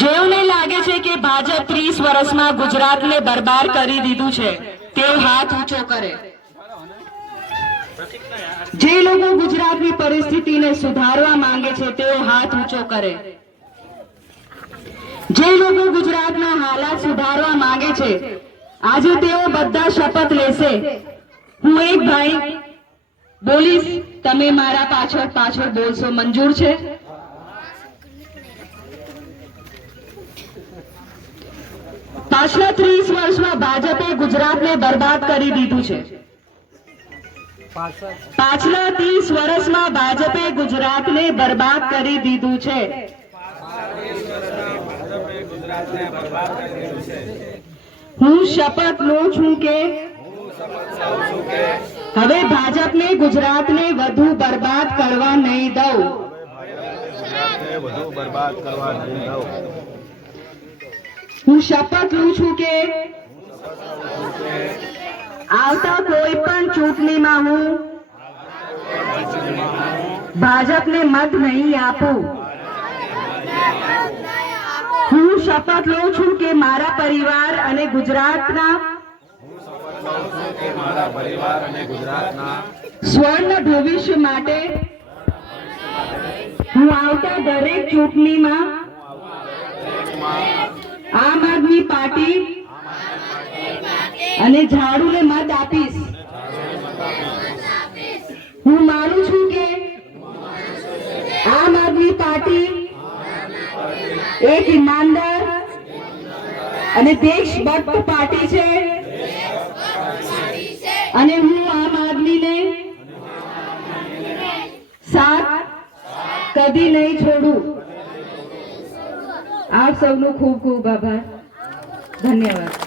જેઓને લાગે છે કે ભાજપ ત્રીસ વર્ષમાં ગુજરાતને બરબાદ કરી દીધું છે, તેઓ હાથ ઊંચો કરે. જે લોકો ગુજરાતની પરિસ્થિતિને સુધારવા માંગે છે, તેઓ હાથ ઊંચો કરે. જે લોકો ગુજરાતના હાલાત સુધારવા માંગે છે, આજે તેઓ બધા શપથ લેશે. હું એક ભાઈ બોલીશ, તમે મારા પાછળ પાછળ બોલશો, મંજૂર છે? પાછલા ત્રીસ વર્ષમાં ભાજપે ગુજરાતને બરબાદ કરી દીધું છે. પાછલા ત્રીસ વર્ષમાં ભાજપે ગુજરાતને બરબાદ કરી દીધું છે. હું શપથ લઉં છું કે હવે ભાજપને ગુજરાતને વધુ બરબાદ કરવા નહીં દઉં. બરબાદ કરવા નહીં દઉં. હું શપથ લઉં છું કે આવતા કોઈ પણ ચૂંટણીમાં હું ભાજપને મત નહીં આપું. હું શપથ લઉં છું કે મારા પરિવાર અને ગુજરાતના સ્વર્ણ ભવિષ્ય માટે હું આવતા દરેક ચૂંટણીમાં આમ આદમી પાર્ટી અને ઝાડુને મત આપીશ. હું માનું છું કે આમ આદમી પાર્ટી એક ઈમાનદાર અને દેશભક્ત પાર્ટી છે. અને હું આમ આદમીને સાથ કદી નહીં છોડું. આપ સૌનો ખૂબ ખૂબ આભાર. ધન્યવાદ.